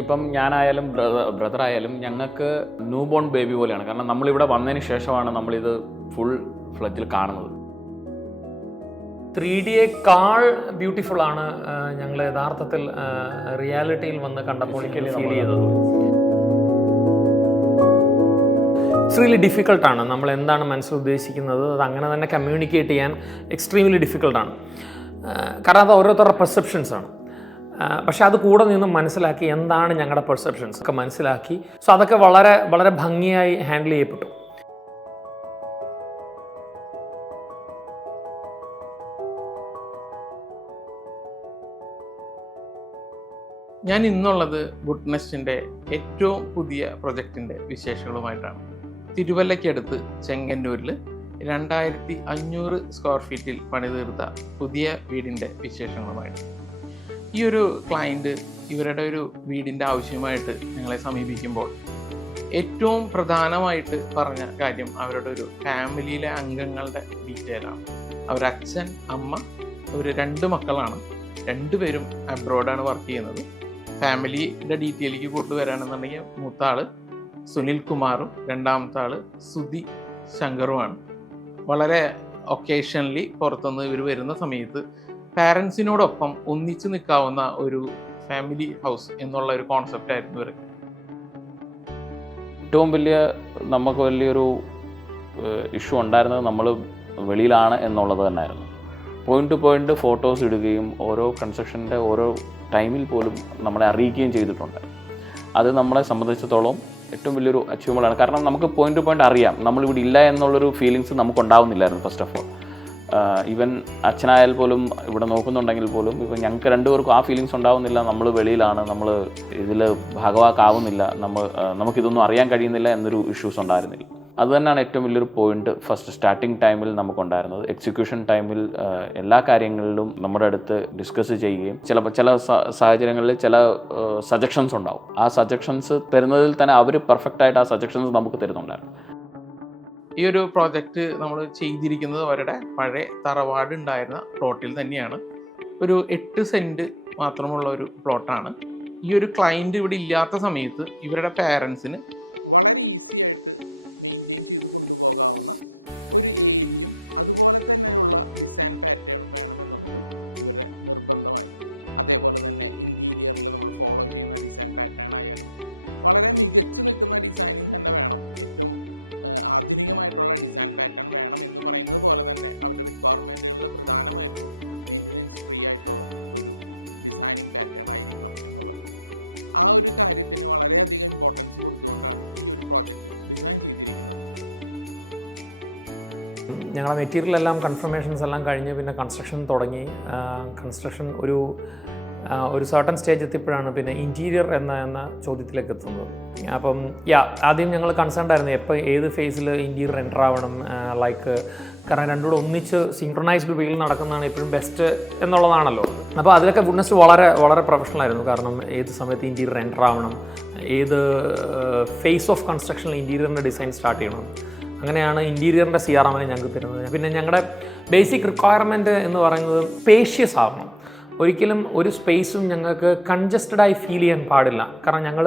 ഇപ്പം ഞാനായാലും ബ്രദറായാലും ഞങ്ങൾക്ക് new born baby പോലെയാണ്. കാരണം നമ്മളിവിടെ വന്നതിന് ശേഷമാണ് നമ്മളിത് ഫുൾ ഫ്ലഡ്ജിൽ കാണുന്നത്. 3Dയേക്കാൾ ബ്യൂട്ടിഫുൾ ആണ് ഞങ്ങൾ യഥാർത്ഥത്തിൽ റിയാലിറ്റിയിൽ വന്ന് കണ്ടപ്പോൾ ഫീൽ ചെയ്തത്. ഇറ്റ്സ് റിയലി ഡിഫിക്കൾട്ടാണ്. നമ്മൾ എന്താണ് മനസ്സിൽ ഉദ്ദേശിക്കുന്നത് അത് അങ്ങനെ തന്നെ കമ്മ്യൂണിക്കേറ്റ് ചെയ്യാൻ എക്സ്ട്രീംലി ഡിഫിക്കൾട്ടാണ്. കാരണം അത് ഓരോരുത്തരുടെ പെർസെപ്ഷൻസാണ്. പക്ഷെ അത് കൂടെ നിന്ന് മനസ്സിലാക്കി എന്താണ് ഞങ്ങളുടെ പെർസെപ്ഷൻസ് ഒക്കെ മനസ്സിലാക്കി. സോ അതൊക്കെ വളരെ വളരെ ഭംഗിയായി ഹാൻഡിൽ ചെയ്യപ്പെട്ടു. ഞാൻ ഇന്നുള്ളത് വുഡ്നെസ്റ്റിൻ്റെ ഏറ്റവും പുതിയ പ്രൊജക്റ്റിൻ്റെ വിശേഷങ്ങളുമായിട്ടാണ്. തിരുവല്ലയ്ക്കടുത്ത് ചെങ്ങന്നൂരിൽ 2500 സ്ക്വയർ ഫീറ്റിൽ പണിതീർത്ത പുതിയ വീടിൻ്റെ വിശേഷങ്ങളുമായിട്ട്. ഈ ഒരു ക്ലയൻറ്റ് ഇവരുടെ ഒരു വീടിൻ്റെ ആവശ്യമായിട്ട് ഞങ്ങളെ സമീപിക്കുമ്പോൾ ഏറ്റവും പ്രധാനമായിട്ട് പറഞ്ഞ കാര്യം അവരുടെ ഒരു ഫാമിലിയിലെ അംഗങ്ങളുടെ ഡീറ്റെയിലാണ്. അവരച്ഛൻ, അമ്മ, അവർ 2 മക്കളാണ്. 2 പേരും അബ്രോഡാണ് വർക്ക് ചെയ്യുന്നത്. ഫാമിലിയുടെ ഡീറ്റെയിലേക്ക് കൊണ്ടുവരാണെന്നുണ്ടെങ്കിൽ മൂത്ത ആൾ സുനിൽ കുമാറും രണ്ടാമത്തെ ആൾ സുധി ശങ്കറുമാണ്. വളരെ ഒക്കേഷണലി പുറത്തുനിന്ന് ഇവർ വരുന്ന സമയത്ത് പാരൻസിനോടൊപ്പം ഒന്നിച്ച് നിൽക്കാവുന്ന ഒരു ഫാമിലി ഹൗസ് എന്നുള്ള ഒരു കോൺസെപ്റ്റ് ആയിരുന്നു ഇവർക്ക്. ഏറ്റവും നമുക്ക് വലിയൊരു ഇഷ്യൂ ഉണ്ടായിരുന്നത് നമ്മൾ വെളിയിലാണ് എന്നുള്ളത് തന്നെയായിരുന്നു. പോയിന്റ് ടു പോയിന്റ് ഫോട്ടോസ് ഇടുകയും ഓരോ കൺസ്ട്രക്ഷൻ്റെ ഓരോ ടൈമിൽ പോലും നമ്മളെ അറിയിക്കുകയും ചെയ്തിട്ടുണ്ട്. അത് നമ്മളെ സംബന്ധിച്ചിടത്തോളം ഏറ്റവും വലിയൊരു അച്ചീവ്മെൻ്റാണ്. കാരണം നമുക്ക് പോയിന്റ് ടു പോയിന്റ് അറിയാം നമ്മളിവിടെ ഇല്ല എന്നുള്ളൊരു ഫീലിങ്സ് നമുക്കുണ്ടാവുന്നില്ലായിരുന്നു ഫസ്റ്റ് ഓഫ് ഓൾ. ഈവൻ അച്ഛനായാൽ പോലും ഇവിടെ നോക്കുന്നുണ്ടെങ്കിൽ പോലും ഇപ്പം ഞങ്ങൾക്ക് 2 പേർക്കും ആ ഫീലിങ്സ് ഉണ്ടാവുന്നില്ല. നമ്മൾ വെളിയിലാണ്, നമ്മൾ ഇതിൽ ഭാഗവാക്കാവുന്നില്ല, നമുക്കിതൊന്നും അറിയാൻ കഴിയുന്നില്ല എന്നൊരു ഇഷ്യൂസ് ഉണ്ടായിരുന്നില്ല. അത് തന്നെയാണ് ഏറ്റവും വലിയൊരു പോയിന്റ് ഫസ്റ്റ് സ്റ്റാർട്ടിങ് ടൈമിൽ നമുക്കുണ്ടായിരുന്നത്. എക്സിക്യൂഷൻ ടൈമിൽ എല്ലാ കാര്യങ്ങളിലും നമ്മുടെ അടുത്ത് ഡിസ്കസ് ചെയ്യുകയും ചില സാഹചര്യങ്ങളിൽ ചില സജഷൻസ് ഉണ്ടാവും. ആ സജഷൻസ് തരുന്നതിൽ തന്നെ അവർ പെർഫെക്റ്റായിട്ട് ആ സജഷൻസ് നമുക്ക് തരുന്നുണ്ടായിരുന്നു. ഈ ഒരു പ്രോജക്റ്റ് നമ്മൾ ചെയ്തിരിക്കുന്നത് അവരുടെ പഴയ തറവാട് ഉണ്ടായിരുന്ന പ്ലോട്ടിൽ തന്നെയാണ്. ഒരു 8 സെൻറ്റ് മാത്രമുള്ള ഒരു പ്ലോട്ടാണ്. ഈ ഒരു ക്ലയൻറ്റ് ഇവിടെ ഇല്ലാത്ത സമയത്ത് ഇവരുടെ പാരൻസിന് ഞങ്ങളുടെ മെറ്റീരിയൽ എല്ലാം കൺഫർമേഷൻസ് എല്ലാം കഴിഞ്ഞ് പിന്നെ കൺസ്ട്രക്ഷൻ തുടങ്ങി. കൺസ്ട്രക്ഷൻ ഒരു സർട്ടൺ സ്റ്റേജ് എത്തിയപ്പോഴാണ് പിന്നെ ഇൻറ്റീരിയർ എന്ന ചോദ്യത്തിലേക്ക് എത്തുന്നത്. അപ്പം ആദ്യം ഞങ്ങൾ കൺസേൺഡ് ആയിരുന്നു ഏത് ഫേസിൽ ഇൻറ്റീരിയർ എൻ്റർ ആവണം, കാരണം രണ്ടും കൂടെ ഒന്നിച്ച് സിങ്ക്രണൈസ്ഡ് വേയിൽ നടക്കുന്നതാണ് എപ്പോഴും ബെസ്റ്റ് എന്നുള്ളതാണല്ലോ. അപ്പോൾ അതിലൊക്കെ വുഡ്നെസ്റ്റ് വളരെ വളരെ പ്രൊഫഷണൽ ആയിരുന്നു. കാരണം ഏത് സമയത്ത് ഇൻറ്റീരിയർ എൻ്റർ ആവണം, ഏത് ഫേസ് ഓഫ് കൺസ്ട്രക്ഷനിൽ ഇൻറ്റീരിയറിൻ്റെ ഡിസൈൻ സ്റ്റാർട്ട് ചെയ്യണം. അങ്ങനെയാണ് ഇൻറ്റീരിയറിൻ്റെ CRM ഞങ്ങൾക്ക് തരുന്നത്. പിന്നെ ഞങ്ങളുടെ ബേസിക് റിക്വയർമെൻറ്റ് എന്ന് പറയുന്നത് സ്പേഷ്യസ് ആവണം. ഒരിക്കലും ഒരു സ്പേസും ഞങ്ങൾക്ക് കൺജസ്റ്റഡായി ഫീൽ ചെയ്യാൻ പാടില്ല. കാരണം ഞങ്ങൾ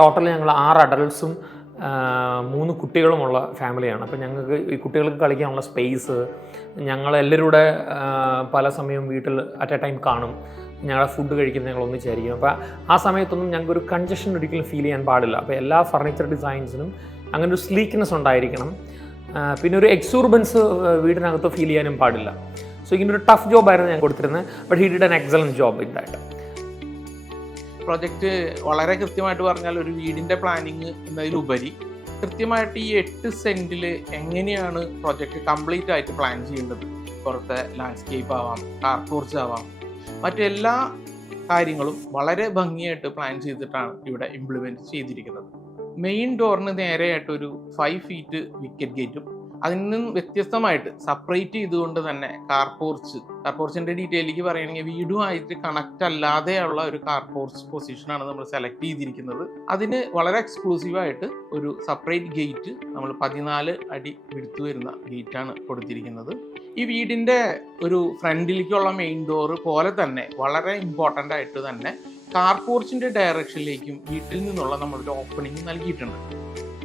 6 അഡൾട്ട്സും 3 കുട്ടികളുമുള്ള ഫാമിലിയാണ്. അപ്പോൾ ഞങ്ങൾക്ക് ഈ കുട്ടികൾക്ക് കളിക്കാനുള്ള സ്പേസ്, ഞങ്ങളെല്ലാവരുടെ പല സമയവും വീട്ടിൽ അറ്റ് എ ടൈം കാണും. ഞങ്ങളുടെ ഫുഡ് കഴിക്കുന്നത് ഞങ്ങൾ ഒന്നിച്ചായിരിക്കും. അപ്പോൾ ആ സമയത്തൊന്നും ഞങ്ങൾക്കൊരു കൺജഷൻ ഒരിക്കലും ഫീൽ ചെയ്യാൻ പാടില്ല. അപ്പോൾ എല്ലാ ഫർണിച്ചർ ഡിസൈൻസിനും അങ്ങനെ ഒരു സ്ലീക്ക്നെസ് ഉണ്ടായിരിക്കണം. പിന്നെ ഒരു എക്സൂർബൻസ് വീടിനകത്ത് ഫീൽ ചെയ്യാനും പാടില്ല. സോ ഇങ്ങനെ ഒരു ടഫ് ജോബായിരുന്നു ഞാൻ കൊടുത്തിരുന്നത്. But he did an excellent job in that. Project വളരെ കൃത്യമായിട്ട് പറഞ്ഞാൽ ഒരു വീടിൻ്റെ പ്ലാനിങ് എന്നതിലുപരി കൃത്യമായിട്ട് ഈ 8 സെൻറ്റിൽ എങ്ങനെയാണ് പ്രോജക്റ്റ് കംപ്ലീറ്റ് ആയിട്ട് പ്ലാൻ ചെയ്യേണ്ടത്. പുറത്തെ ലാൻഡ്സ്കേപ്പ് ആവാം, കാർ പോർച്ച് ആവാം, മറ്റെല്ലാ കാര്യങ്ങളും വളരെ ഭംഗിയായിട്ട് പ്ലാൻ ചെയ്തിട്ടാണ് ഇവിടെ ഇംപ്ലിമെൻറ്റ് ചെയ്തിരിക്കുന്നത്. മെയിൻ ഡോറിന് നേരെയായിട്ടൊരു 5 ഫീറ്റ് വിക്കറ്റ് ഗേറ്റും അതിൽ നിന്നും വ്യത്യസ്തമായിട്ട് സെപ്പറേറ്റ് ചെയ്തുകൊണ്ട് തന്നെ കാർ പോർച്ചിൻ്റെ ഡീറ്റെയിലേക്ക് പറയുകയാണെങ്കിൽ വീടുമായിട്ട് കണക്റ്റ് അല്ലാതെയുള്ള ഒരു കാർ പോർച്ച് പൊസിഷനാണ് നമ്മൾ സെലക്ട് ചെയ്തിരിക്കുന്നത്. അതിന് വളരെ എക്സ്ക്ലൂസീവായിട്ട് ഒരു സെപ്പറേറ്റ് ഗേറ്റ് നമ്മൾ 14 അടി വിടുത്തു വരുന്ന ഗേറ്റാണ് കൊടുത്തിരിക്കുന്നത്. ഈ വീടിൻ്റെ ഒരു ഫ്രണ്ടിലേക്കുള്ള മെയിൻ ഡോറ് പോലെ തന്നെ വളരെ ഇമ്പോർട്ടൻ്റ് ആയിട്ട് തന്നെ കാർ പോർച്ചിൻ്റെ ഡയറക്ഷനിലേക്കും വീട്ടിൽ നിന്നുള്ള നമ്മളൊരു ഓപ്പണിംഗ് നൽകിയിട്ടുണ്ട്.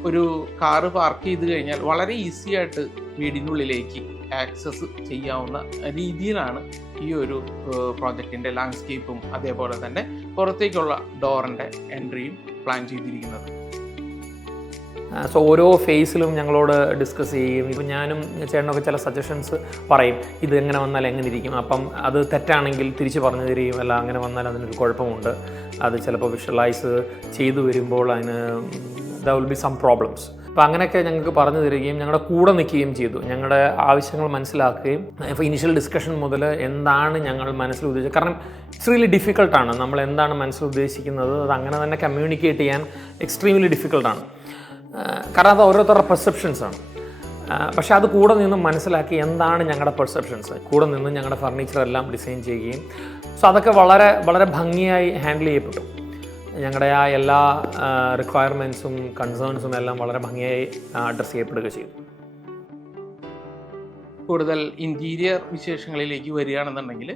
ഒരു കാറ് പാർക്ക് ചെയ്ത് കഴിഞ്ഞാൽ വളരെ ഈസി ആയിട്ട് വീടിനുള്ളിലേക്ക് ആക്സസ് ചെയ്യാവുന്ന രീതിയിലാണ് ഈ ഒരു പ്രോജക്റ്റിൻ്റെ ലാൻഡ്സ്കേപ്പും അതേപോലെ തന്നെ പുറത്തേക്കുള്ള ഡോറിൻ്റെ എൻട്രിയും പ്ലാൻ ചെയ്തിരിക്കുന്നത്. സോ ഓരോ ഫേസിലും ഞങ്ങളോട് ഡിസ്കസ് ചെയ്യും. ഇപ്പം ഞാനും ചേട്ടനൊക്കെ ചില സജഷൻസ് പറയും, ഇത് എങ്ങനെ വന്നാൽ എങ്ങനെ ഇരിക്കും, അപ്പം അത് തെറ്റാണെങ്കിൽ തിരിച്ച് പറഞ്ഞു തരികയും, അല്ല അങ്ങനെ വന്നാൽ അതിനൊരു കുഴപ്പമുണ്ട്, അത് ചിലപ്പോൾ വിഷ്വലൈസ് ചെയ്തു വരുമ്പോൾ അതിന് the will be some problems. അപ്പോൾ അങ്ങനെയൊക്കെ ഞങ്ങൾക്ക് പറഞ്ഞു തരികയും ഞങ്ങളുടെ കൂടെ നിൽക്കുകയും ചെയ്തു. ഞങ്ങളുടെ ആവശ്യങ്ങൾ മനസ്സിലാക്കുകയും ഇപ്പോൾ ഇനിഷ്യൽ ഡിസ്കഷൻ മുതൽ എന്താണ് ഞങ്ങൾ മനസ്സിൽ ഉദ്ദേശിച്ചത്, കാരണം ഇറ്റ്സ് റിയലി ഡിഫിക്കൾട്ടാണ് നമ്മൾ എന്താണ് മനസ്സിൽ ഉദ്ദേശിക്കുന്നത് അത് അങ്ങനെ തന്നെ കമ്മ്യൂണിക്കേറ്റ് ചെയ്യാൻ എക്സ്ട്രീംലി ഡിഫിക്കൾട്ടാണ്. കാരണം അത് ഓരോരുത്തരുടെ പെർസെപ്ഷൻസാണ്. പക്ഷേ അത് കൂടെ നിന്ന് മനസ്സിലാക്കി എന്താണ് ഞങ്ങളുടെ പെർസെപ്ഷൻസ്, കൂടെ നിന്ന് ഞങ്ങളുടെ ഫർണിച്ചറെല്ലാം ഡിസൈൻ ചെയ്യുകയും സോ അതൊക്കെ വളരെ വളരെ ഭംഗിയായി ഹാൻഡിൽ ചെയ്യപ്പെട്ടു. ഞങ്ങളുടെ ആ എല്ലാ റിക്വയർമെൻറ്റ്സും കൺസേൺസും എല്ലാം വളരെ ഭംഗിയായി അഡ്രസ്സ് ചെയ്യപ്പെടുക ചെയ്തു. കൂടുതൽ ഇൻറ്റീരിയർ വിശേഷങ്ങളിലേക്ക് വരികയാണെന്നുണ്ടെങ്കിൽ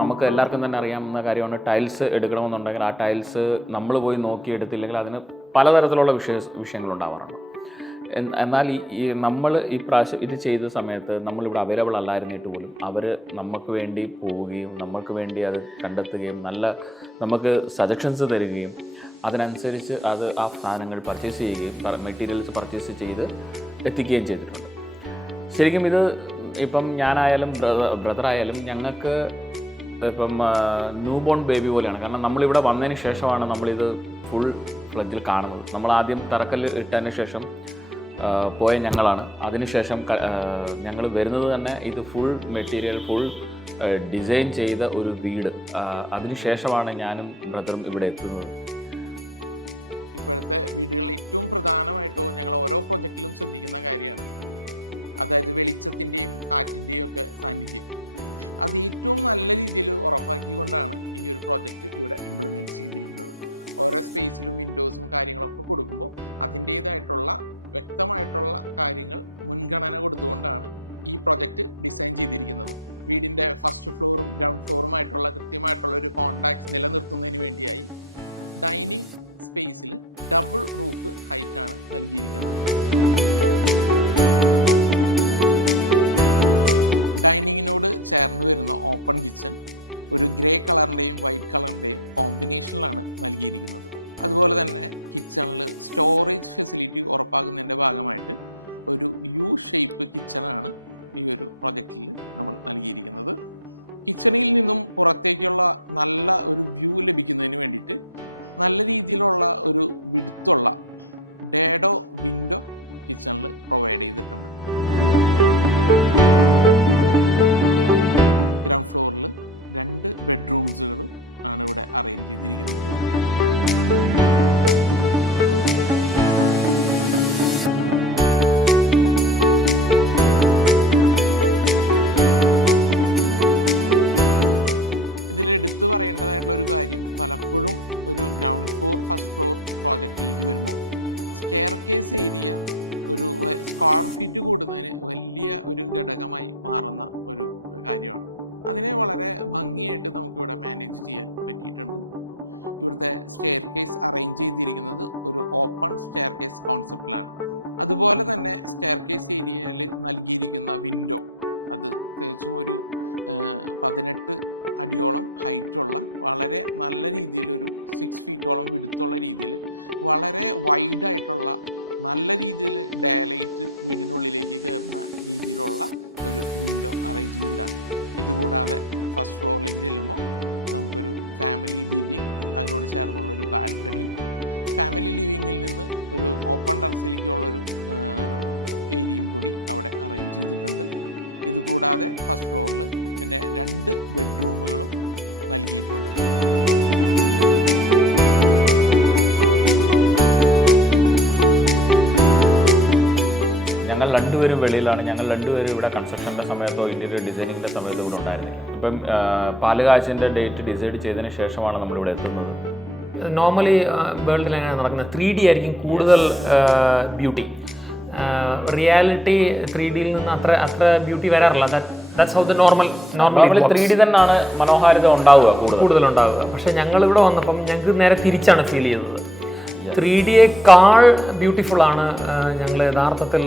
നമുക്ക് എല്ലാവർക്കും തന്നെ അറിയാവുന്ന കാര്യമാണ്, ടൈൽസ് എടുക്കണമെന്നുണ്ടെങ്കിൽ ആ ടൈൽസ് നമ്മൾ പോയി നോക്കിയെടുത്തില്ലെങ്കിൽ അതിന് പലതരത്തിലുള്ള വിഷയങ്ങളുണ്ടാവാറുണ്ട്. എന്നാൽ നമ്മൾ ഈ പ്രാവശ്യം ഇത് ചെയ്ത സമയത്ത് നമ്മളിവിടെ അവൈലബിൾ അല്ലായിരുന്നിട്ട് പോലും അവർ നമുക്ക് വേണ്ടി പോവുകയും നമ്മൾക്ക് വേണ്ടി അത് കണ്ടെത്തുകയും നമുക്ക് സജഷൻസ് തരികയും അതിനനുസരിച്ച് ആ സാധനങ്ങൾ പർച്ചേസ് ചെയ്യുകയും മെറ്റീരിയൽസ് പർച്ചേസ് ചെയ്ത് എത്തിക്കുകയും ചെയ്തിട്ടുണ്ട്. ശരിക്കും ഇത് ഇപ്പം ഞാനായാലും ബ്രദറായാലും ഞങ്ങൾക്ക് ഇപ്പം ന്യൂ ബോൺ ബേബി പോലെയാണ്. കാരണം നമ്മളിവിടെ വന്നതിന് ശേഷമാണ് നമ്മളിത് ഫുൾ ഫ്ലഡ്ജിൽ കാണുന്നത്. നമ്മൾ ആദ്യം തറക്കല്ല് ഇട്ടതിന് ശേഷം പോയ ഞങ്ങളാണ്. അതിനുശേഷം ഞങ്ങൾ വരുന്നത് തന്നെ ഇത് ഫുൾ മെറ്റീരിയൽ ഫുൾ ഡിസൈൻ ചെയ്ത ഒരു വീട്. അതിനുശേഷമാണ് ഞാനും ബ്രദറും ഇവിടെ എത്തുന്നത്. രണ്ടുപേരും വെളിയിലാണ്. ഞങ്ങൾ രണ്ടുപേരും ഇവിടെ കൺസ്ട്രക്ഷൻ്റെ സമയത്തോ ഇൻറ്റീരിയർ ഡിസൈനിങ്ങിൻ്റെ സമയത്തോ ഇവിടെ ഉണ്ടായിരുന്നില്ല. ഇപ്പം പാലുകാച്ചിൻ്റെ ഡേറ്റ് ഡിസൈഡ് ചെയ്തതിന് ശേഷമാണ് നമ്മളിവിടെ എത്തുന്നത്. നോർമലി വേൾഡിൽ എങ്ങനെ നടക്കുന്നത് 3D ആയിരിക്കും കൂടുതൽ ബ്യൂട്ടി. റിയാലിറ്റി 3Dയിൽ നിന്ന് അത്ര ബ്യൂട്ടി വരാറില്ല. That's how the normally 3D തന്നെയാണ് മനോഹാരിത ഉണ്ടാവുക കൂടുതലുണ്ടാവുക. പക്ഷേ ഞങ്ങളിവിടെ വന്നപ്പം ഞങ്ങൾക്ക് നേരെ തിരിച്ചാണ് ഫീൽ ചെയ്തത്. 3Dയേക്കാൾ ബ്യൂട്ടിഫുൾ ആണ് ഞങ്ങൾ യഥാർത്ഥത്തിൽ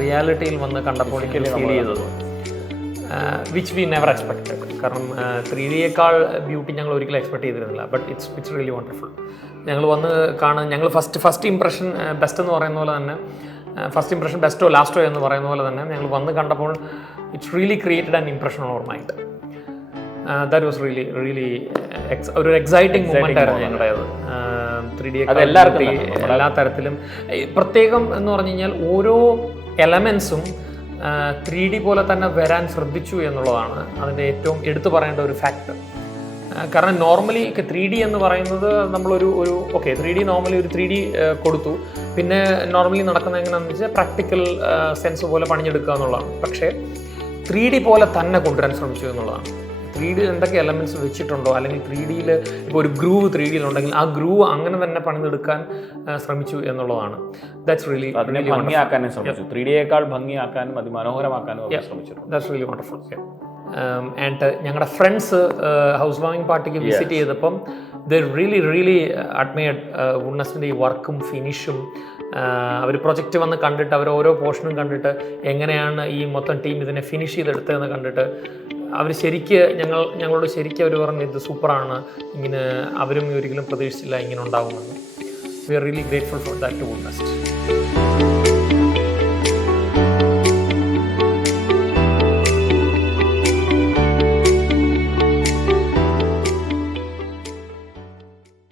റിയാലിറ്റിയിൽ വന്ന് കണ്ടപ്പോൾ ഫീൽ ചെയ്തത്, വിച്ച് വി നെവർ എക്സ്പെക്റ്റഡ്. കാരണം 3Dയേക്കാൾ ബ്യൂട്ടി ഞങ്ങൾ ഒരിക്കലും എക്സ്പെക്ട് ചെയ്തിരുന്നില്ല. But it's really wonderful. ഞങ്ങൾ വന്ന് ഞങ്ങൾ ഫസ്റ്റ് ഇംപ്രഷൻ ബെസ്റ്റ് എന്ന് പറയുന്ന പോലെ തന്നെ, ഫസ്റ്റ് ഇംപ്രഷൻ ബെസ്റ്റോ ലാസ്റ്റോ എന്ന് പറയുന്ന പോലെ തന്നെ ഞങ്ങൾ വന്ന് കണ്ടപ്പോൾ it's really created an impression on our mind. That was really ഒരു എക്സൈറ്റിംഗ് മൂമെൻ്റ് ആയിരുന്നു ഞങ്ങളുടേത്. 3D എല്ലാ തരത്തിലും. പ്രത്യേകം എന്ന് പറഞ്ഞു കഴിഞ്ഞാൽ ഓരോ എലമെൻസും 3D പോലെ തന്നെ വരാൻ ശ്രദ്ധിച്ചു എന്നുള്ളതാണ് അതിൻ്റെ ഏറ്റവും എടുത്തു പറയേണ്ട ഒരു ഫാക്ടർ. കാരണം നോർമലി 3D എന്ന് പറയുന്നത് നമ്മളൊരു 3D നോർമലി ഒരു 3D കൊടുത്തു, പിന്നെ നോർമലി നടക്കുന്നത് എങ്ങനെയാണെന്ന് വെച്ചാൽ പ്രാക്ടിക്കൽ സെൻസ് പോലെ പണിഞ്ഞെടുക്കുക എന്നുള്ളതാണ്. പക്ഷേ 3D പോലെ തന്നെ കൊണ്ടുവരാൻ ശ്രമിച്ചു എന്നുള്ളതാണ്. 3D എന്തൊക്കെ എലമെൻറ്റ്സ് വെച്ചിട്ടുണ്ടോ, അല്ലെങ്കിൽ 3Dയിൽ ഇപ്പോൾ ഒരു ഗ്രൂവ് 3Dയിലുണ്ടെങ്കിൽ ആ ഗ്രൂവ് അങ്ങനെ തന്നെ പണിതെടുക്കാൻ ശ്രമിച്ചു എന്നുള്ളതാണ്. ദാറ്റ്സ് റിയലി ഭംഗിയാക്കാനും ശ്രമിച്ചു. 3Dയേക്കാൾ ഭംഗിയാക്കാനും അതിമനോഹരമാക്കാനും ശ്രമിച്ചു. That's really wonderful. ആൻഡ് ഞങ്ങളുടെ ഫ്രണ്ട്സ് ഹൗസ് വാമിംഗ് പാർട്ടിക്ക് വിസിറ്റ് ചെയ്തപ്പം ദ റിയലി അഡ്മയർഡ് വുഡ്നെസ്സിൻ്റെ ഈ വർക്കും ഫിനിഷും. അവർ പ്രൊജക്റ്റ് വന്ന് കണ്ടിട്ട് അവർ ഓരോ പോർഷനും കണ്ടിട്ട് എങ്ങനെയാണ് ഈ മൊത്തം ടീം ഇതിനെ ഫിനിഷ് ചെയ്തെടുത്തതെന്ന് കണ്ടിട്ട് അവർ ഞങ്ങളോട് ശരിക്കും അവർ പറഞ്ഞു ഇത് സൂപ്പറാണ്, ഇങ്ങനെ അവരും ഒരിക്കലും പ്രതീക്ഷിച്ചില്ല ഇങ്ങനെ ഉണ്ടാകുമെന്ന്. We are really grateful for that to വുഡ്നെസ്റ്റ്.